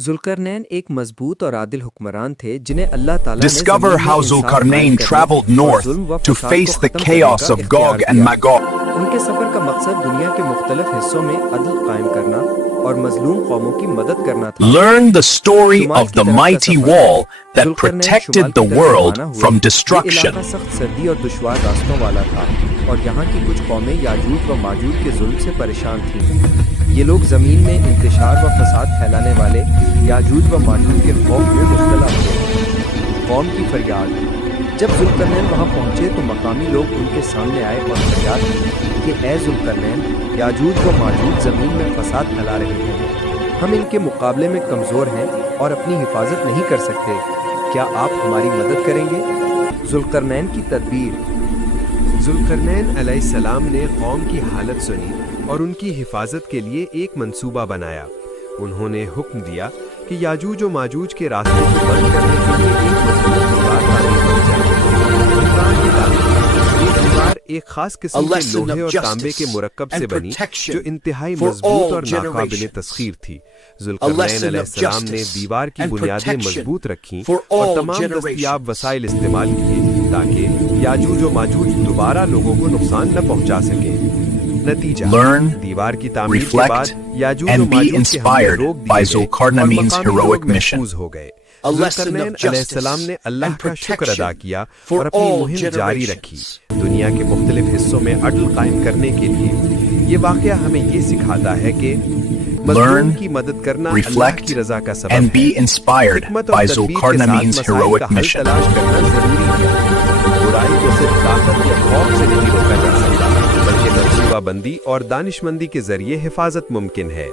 ذوالقرنین ایک مضبوط اور عادل حکمران تھے جنہیں اللہ تعالیٰ نے Discover زمین میں how انصاف قائم Zulkarnain کرنے traveled اور north ظلم و to فساد face کو the ختم chaos کرنے of کا Gog اختیار and کیا۔ Magog. ان کے سفر کا مقصد دنیا کے مختلف حصوں میں عدل قائم کرنا اور مظلوم قوموں کی مدد کرنا تھا۔ Learn the story شمال of کی the طرف کا mighty سفر۔ wall that ذوالقرنین protected شمال کی the طرف world روانہ ہوئے۔ from یہ destruction. علاقہ سخت سردی اور دشوار راستوں والا تھا اور یہاں کی کچھ قومیں یاجوج و ماجوج کے ظلم سے پریشان تھیں۔ یہ لوگ زمین میں انتشار و فساد پھیلانے والے یاجوج و ماجوج کے خوف میں مبتلا ہوئے۔ قوم کی فریاد۔ جب ذوالقرنین وہاں پہنچے تو مقامی لوگ ان کے سامنے آئے اور فریاد کی کہ اے ذوالقرنین، یاجوج و ماجوج زمین میں فساد پھیلا رہے ہیں، ہم ان کے مقابلے میں کمزور ہیں اور اپنی حفاظت نہیں کر سکتے، کیا آپ ہماری مدد کریں گے؟ ذوالقرنین کی تدبیر۔ ذوالقرنین علیہ السلام نے قوم کی حالت سنی اور ان کی حفاظت کے لیے ایک منصوبہ بنایا۔ انہوں نے حکم دیا کہ یاجوج و ماجوج کے راستے کو بند کرنے کے لیے ایک مضبوط دیوار تعمیر کی جائے۔ دیوار کی تعمیر، یہ دیوار ایک خاص قسم کے لوہے اور تانبے کے مرکب سے بنی جو انتہائی مضبوط اور ناقابل تسخیر تھی۔ ذوالقرنین علیہ السلام نے دیوار کی بنیادیں مضبوط رکھیں اور تمام دستیاب وسائل استعمال کیے تاکہ یاجوج و ماجوج دوبارہ لوگوں کو نقصان نہ پہنچا سکیں۔ نتیجہ، دیوار کی تعمیر کے بعد یاجوج و ماجوج کے حملے روک دیے گئے اور مقامی لوگ محفوظ ہو گئے۔ ذوالقرنین علیہ السلام نے اللہ کا شکر ادا کیا اور اپنی مہم جاری رکھی، دنیا کے مختلف حصوں میں عدل قائم کرنے کے لیے۔ یہ واقعہ ہمیں یہ سکھاتا ہے کہ مظلوم کی مدد کرنا اللہ کی رضا کا سبب ہے۔ حکمت اور تدبیر کے ساتھ مسائل کا حل تلاش کرنا ضروری ہے۔ برائی کو صرف طاقت یا خوف سے نہیں روکا جا سکتا، بلکہ منصوبہ بندی اور دانش مندی کے ذریعے حفاظت ممکن ہے۔